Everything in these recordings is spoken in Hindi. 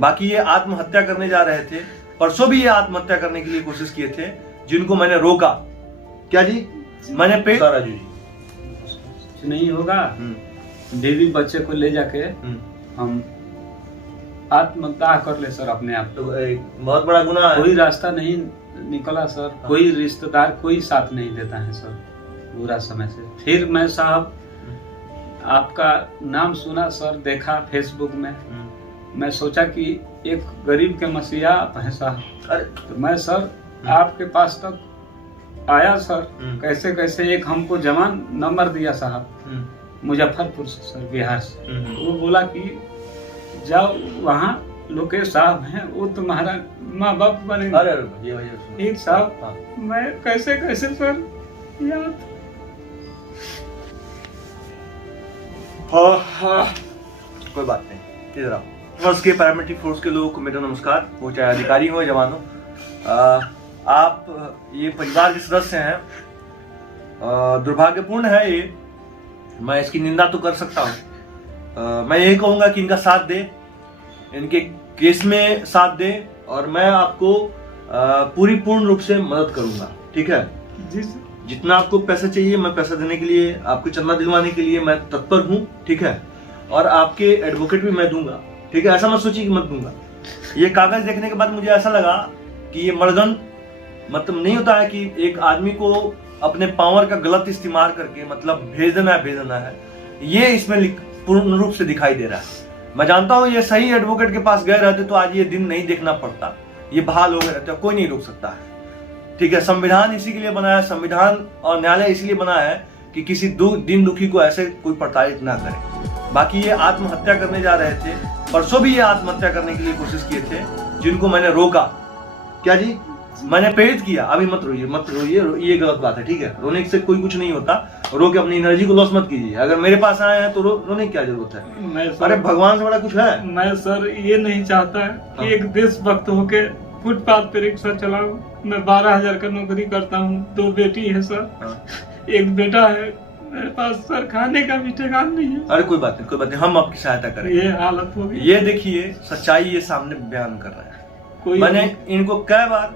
बाकी ये आत्महत्या करने जा रहे थे, परसों भी ये आत्महत्या करने के लिए कोशिश किए थे, जिनको मैंने रोका। क्या जी? मैंने पे राजू जी नहीं होगा, बीवी बच्चे को ले जाके हम आत्मदाह कर ले सर अपने आप। तो बहुत बड़ा गुनाह है। कोई रास्ता नहीं निकला सर, कोई रिश्तेदार कोई साथ नहीं देता है सर बुरा समय से। फिर मैं साहब आपका नाम सुना सर, देखा फेसबुक में, मैं सोचा कि एक गरीब के मसीहा आप हैं साहब। तो मैं सर आपके पास तक आया सर, कैसे कैसे एक हमको जवान नंबर दिया साहब मुजफ्फरपुर से सर, बिहार से। वो बोला कि जाओ वहाँ लोकेश साहब हैं, वो तुम्हारा माँ बाप बनेंगे। अरे एक साहब मैं कैसे कैसे सर याद कोई बात नहीं, इधर आओ। फोर्स के पैरामिलिट्री फोर्स के लोगों को मेरा नमस्कार, वो चाहे अधिकारी हो जवान हो। आप ये परिवार के सदस्य हैं, दुर्भाग्यपूर्ण है ये, मैं इसकी निंदा तो कर सकता हूँ। मैं यही कहूंगा कि इनका साथ दे, इनके केस में साथ दे, और मैं आपको पूरी पूर्ण रूप से मदद करूंगा, ठीक है जी। जितना आपको पैसा चाहिए, मैं पैसा देने के लिए, आपको चंदा दिलवाने के लिए मैं तत्पर हूँ, ठीक है। और आपके एडवोकेट भी मैं दूंगा, ठीक है। ऐसा मत सोचिए कि मत दूंगा। ये कागज देखने के बाद मुझे ऐसा लगा कि ये मर्दन मतलब नहीं होता है कि एक आदमी को अपने पावर का गलत इस्तेमाल करके मतलब भेज देना है, ये इसमें पूर्ण रूप से दिखाई दे रहा है। मैं जानता हूँ ये सही एडवोकेट के पास गए रहते तो आज ये दिन नहीं देखना पड़ता, ये बहाल हो गए रहते, कोई नहीं रोक सकता है, ठीक है। संविधान इसी के लिए बनाया है, संविधान और न्यायालय इसीलिए बनाया है कि किसी दिन दुखी को ऐसे कोई प्रताड़ित ना करे। बाकी ये आत्महत्या करने जा रहे थे, परसों भी ये आत्महत्या करने के लिए कोशिश किए थे, जिनको मैंने रोका। क्या जी? मैंने प्रेरित किया। अभी मत रोइए, मत रोइए, ये गलत बात है, ठीक है। रोने से कोई कुछ नहीं होता, रो के अपनी एनर्जी को लॉस मत कीजिए। अगर मेरे पास आए हैं तो रोने की क्या जरूरत है? अरे भगवान से बड़ा कुछ है। मैं सर ये नहीं चाहता कि एक देशभक्त होके फुटपाथ पे रिक्शा चलाऊं। मैं 12,000 का नौकरी करता हूँ, 2 बेटी है सर, एक बेटा है मेरे पास सर, खाने का भी ठिकाना नहीं है। अरे कोई बात नहीं, कोई बात नहीं, हम आपकी सहायता करेंगे। ये हालत हो गई। ये देखिए सच्चाई ये सामने बयान कर रहा है। मैंने इनको कई बार,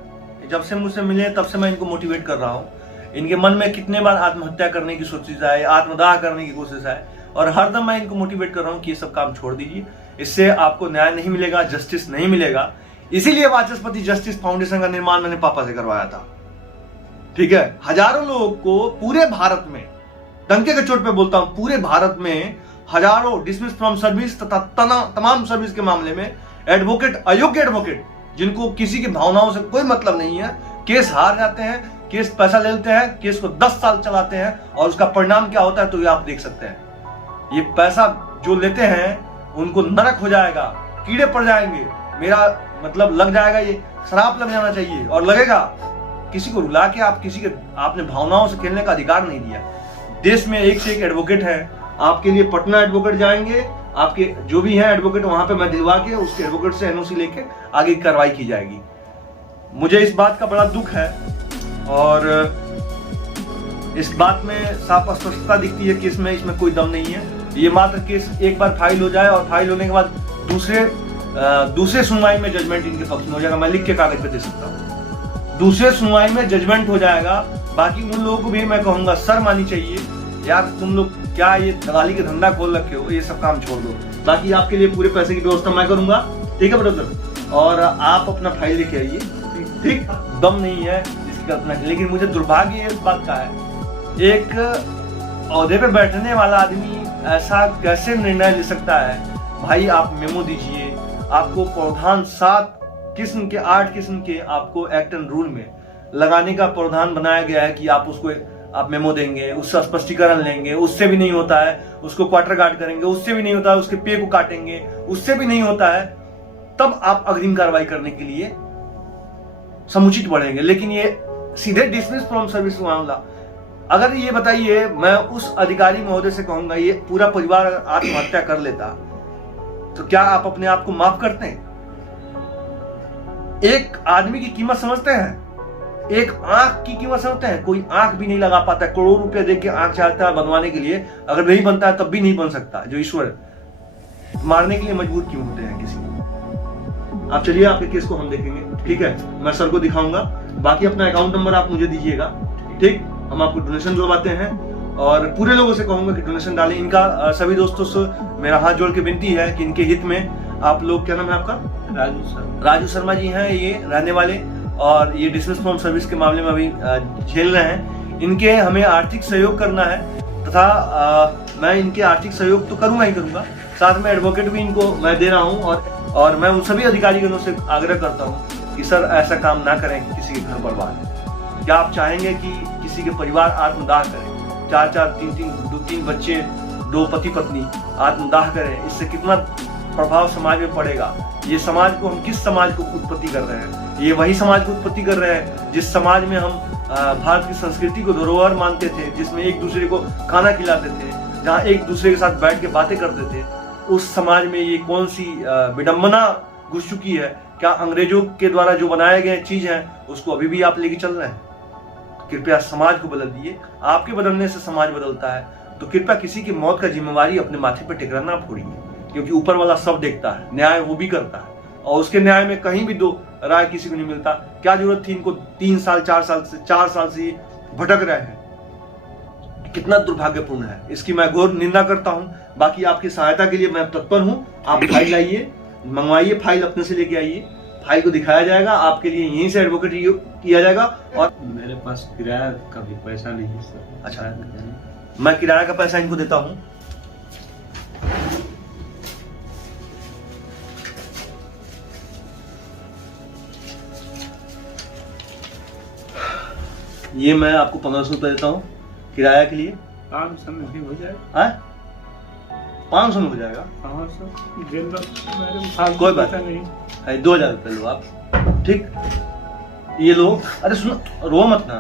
जब से मुझसे मिले तब से मैं इनको मोटिवेट कर रहा हूँ। इनके मन में कितने बार आत्महत्या करने की सोच आए, आत्मदाह करने की कोशिश आए, और हरदम मैं इनको मोटिवेट कर रहा हूँ कि ये सब काम छोड़ दीजिए, इससे आपको न्याय नहीं मिलेगा, जस्टिस नहीं मिलेगा। इसीलिए वाचस्पति जस्टिस फाउंडेशन का निर्माण मैंने पापा से करवाया था, ठीक है। हजारों लोगों को पूरे भारत में, डंके के चोट पे बोलता हूं, पूरे भारत में हजारों डिसमिस फ्रॉम सर्विस तथा तमाम सर्विस के मामले में एडवोकेट, अयोग्य एडवोकेट, जिनको किसी की भावनाओं से कोई मतलब नहीं है, केस हार जाते हैं, केस पैसा ले लेते हैं, केस को 10 साल चलाते हैं, और उसका परिणाम क्या होता है तो ये आप देख सकते हैं। ये पैसा जो लेते हैं उनको नरक हो जाएगा, कीड़े पड़ जाएंगे, मेरा मतलब लग जाएगा, ये श्राप लग जाना चाहिए, और लगेगा। किसी को रुला के आप किसी के, आपने भावनाओं से खेलने का अधिकार नहीं दिया। देश में एक से एक एडवोकेट है, आपके लिए पटना एडवोकेट जाएंगे, आपके जो भी है एडवोकेट वहां पे मैं दिलवा के उसके एडवोकेट से एनओसी लेके आगे की कार्रवाई की जाएगी। मुझे इस बात का बड़ा दुख है, और इस बात में साफ स्पष्टता दिखती है कि इसमें कोई दम नहीं है। ये मात्र केस एक बार फाइल हो जाए, और फाइल होने के बाद दूसरे सुनवाई में जजमेंट इनके पक्ष में हो जाएगा। मैं लिख के कागज पे दे सकता हूँ, दूसरे सुनवाई में जजमेंट हो जाएगा। बाकी उन लोगों को भी मैं कहूंगा शर्म आनी चाहिए यार, तुम लोग क्या ये दलाली के धंधा खोल रखे हो, ये सब काम छोड़ दो। बाकी आपके लिए पूरे पैसे की व्यवस्था मैं करूंगा, ठीक है ब्रदर, और आप अपना फाइल लेके आइए, ठीक। दम नहीं है इसकी कल्पना की, लेकिन मुझे दुर्भाग्य इस बात का है, एक औहदे पे बैठने वाला आदमी ऐसा कैसे निर्णय ले सकता है। भाई आप मेमो दीजिए, आपको प्रावधान 7 किस्म के 8 किस्म के आपको एक्ट एंड रूल में लगाने का प्रावधान बनाया गया है कि आप उसको आप मेमो देंगे, उससे स्पष्टीकरण लेंगे, उससे भी नहीं होता है उसको क्वार्टर गार्ड करेंगे, उससे भी नहीं होता है उसके पे को काटेंगे, उससे भी नहीं होता है तब आप अग्रिम कार्रवाई करने के लिए समुचित बढ़ेंगे। लेकिन ये सीधे डिसमिस फ्रॉम सर्विस मामला, अगर ये बताइए, मैं उस अधिकारी महोदय से कहूंगा ये पूरा परिवार आत्महत्या कर लेता तो क्या आप अपने आप को माफ करते हैं? एक आदमी की कीमत समझते हैं? एक आंख की कीमत समझते हैं? कोई आंख भी नहीं लगा पाता, करोड़ों रुपए देके के आंख चाहता है बनवाने के लिए, अगर नहीं बनता है तब भी नहीं बन सकता। जो ईश्वर मारने के लिए मजबूर क्यों होते हैं किसी को? आप चलिए, आपके केस को हम देखेंगे, ठीक है। मैं सर को दिखाऊंगा, बाकी अपना अकाउंट नंबर आप मुझे दीजिएगा, ठीक। हम आपको डोनेशन दिलवाते हैं और पूरे लोगों से कहूंगा कि डोनेशन डालें। इनका सभी दोस्तों से मेरा हाथ जोड़ के विनती है कि इनके हित में आप लोग, क्या नाम है आपका? राजू शर्मा जी हैं ये रहने वाले, और ये डिसमिस फ्रॉम सर्विस के मामले में अभी झेल रहे हैं। इनके हमें आर्थिक सहयोग करना है तथा मैं इनके आर्थिक सहयोग तो करूंगा ही करूंगा, साथ में एडवोकेट भी इनको मैं दे रहा हूं। और मैं उन सभी अधिकारीगणों से आग्रह करता हूं कि सर ऐसा काम ना करें किसी के घर बर्बाद। क्या आप चाहेंगे कि किसी के परिवार आत्मदाह करें? 4-4, 3-3, 2-3 बच्चे, 2 पति पत्नी आत्मदाह करें, इससे कितना प्रभाव समाज में पड़ेगा? ये समाज को, हम किस समाज को उत्पत्ति कर रहे हैं? ये वही समाज को उत्पत्ति कर रहे हैं जिस समाज में हम भारत की संस्कृति को धरोहर मानते थे, जिसमें एक दूसरे को खाना खिलाते थे, जहाँ एक दूसरे के साथ बैठ के बातें करते थे। उस समाज में ये कौन सी विडंबना घुस चुकी है? क्या अंग्रेजों के द्वारा जो बनाए गए चीज है उसको अभी भी आप लेके चल रहे हैं? कृपया समाज को बदल दिए। आपके बदलने से समाज बदलता है, तो कृपया किसी की मौत का जिम्मेवारी अपने माथे पर टिकराना ना फोड़िए, क्योंकि ऊपर वाला सब देखता है, न्याय वो भी करता है, और उसके न्याय में कहीं भी दो राय किसी को नहीं मिलता। क्या जरूरत थी इनको 3 साल 4 साल से भटक रहे हैं? कितना दुर्भाग्यपूर्ण है, इसकी मैं घोर निंदा करता हूं। बाकी आपकी सहायता के लिए मैं तत्पर हूं। आप फाइल लाइए, मंगवाइए, फाइल अपने से लेके आइए, फाइल को दिखाया जाएगा, आपके लिए यहीं से एडवोकेट किया जाएगा। और मेरे पास किराया का भी पैसा नहीं है सर। अच्छा, मैं किराया का पैसा इनको देता हूं। ये मैं आपको 1500 रुपए देता हूँ किराया के लिए। 500 में भी हो जाएगा? 500 में हो जाएगा? हाँ सर, कोई बात नहीं, 2000 रुपए लो आप, ठीक। ये लो, अरे सुनो, रो मत ना,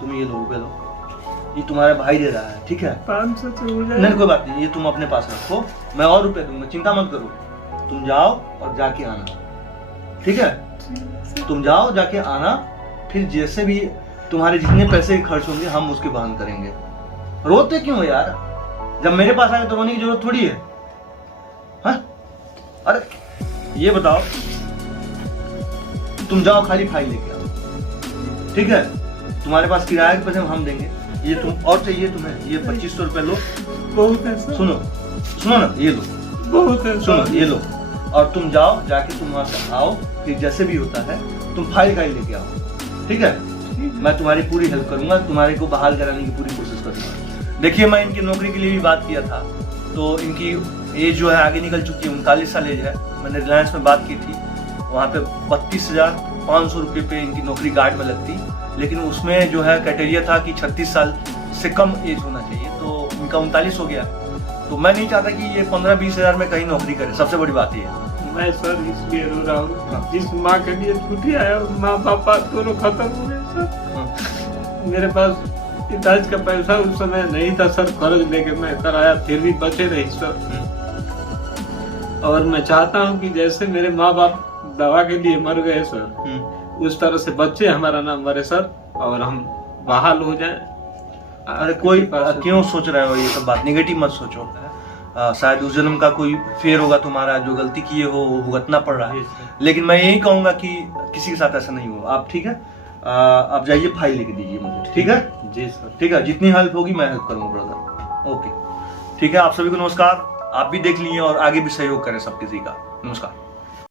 तुम ये लो, रुपए लो, ये तुम्हारा भाई दे रहा है, ठीक है। 500 से हो जाएगा? नहीं कोई बात नहीं, ये तुम अपने पास रखो, मैं और रुपए दूंगा, चिंता मत करो। तुम जाओ और जाके आना, ठीक है। तुम जाओ, जाके आना, फिर जैसे भी तुम्हारे जितने पैसे खर्च होंगे हम उसके वहन करेंगे। रोते क्यों हो यार? जब मेरे पास आए तो रोने की जरूरत थोड़ी है। हाँ? अरे ये बताओ, तुम जाओ, खाली फाइल लेके आओ, ठीक है। तुम्हारे पास किराए के पैसे हम देंगे। ये तुम और चाहिए तुम्हें, ये 2500 रुपए लो। बहुत है सर। सुनो ना, ये लो, बहुत है। सुनो, ये लो, और तुम जाओ, जाके तुम वहां से आओ, फिर जैसे भी होता है तुम फाइल लेके आओ, ठीक है। मैं तुम्हारी पूरी हेल्प करूंगा, तुम्हारे को बहाल कराने की पूरी कोशिश करूंगा। देखिए, मैं इनकी नौकरी के लिए भी बात किया था, तो इनकी एज जो है आगे निकल चुकी है, 39 साल एज है। मैंने रिलायंस में बात की थी, वहाँ पे 32,500 रुपये पे इनकी नौकरी गार्ड में लगती, लेकिन उसमें जो है क्राइटेरिया था कि 36 साल से कम एज होना चाहिए, तो इनका 39 हो गया। तो मैं नहीं चाहता कि ये 15-20 हज़ार में कहीं नौकरी करे, सबसे बड़ी बात ये है। मैं सर इसलिए रो रहा हूँ, जिस माँ के लिए छुट्टी आया, माँ पापा दोनों खत्म हो गए सर। मेरे पास इलाज का पैसा उस समय नहीं था सर, कर्ज लेके मैं कराया, फिर भी बचे रही सर। और मैं चाहता हूँ कि जैसे मेरे माँ बाप दवा के लिए मर गए सर, उस तरह से बच्चे हमारा ना मरे सर, और हम बहाल हो जाए। अरे कोई क्यों सोच रहे हो ये सब बात, नेगेटिव मत सोचो। शायद उस जन्म का कोई फेर होगा तुम्हारा, जो गलती किए हो वो भुगतना पड़ रहा है, लेकिन मैं यही कहूंगा कि किसी के साथ ऐसा नहीं हो। आप ठीक है, आप जाइए, फाइल लेके दीजिए मुझे, ठीक है। जी सर, ठीक है, जितनी हेल्प होगी मैं हेल्प करूंगा ब्रदर। ओके, ठीक है। आप सभी को नमस्कार। आप भी देख लिए और आगे भी सहयोग करें सब किसी का। नमस्कार।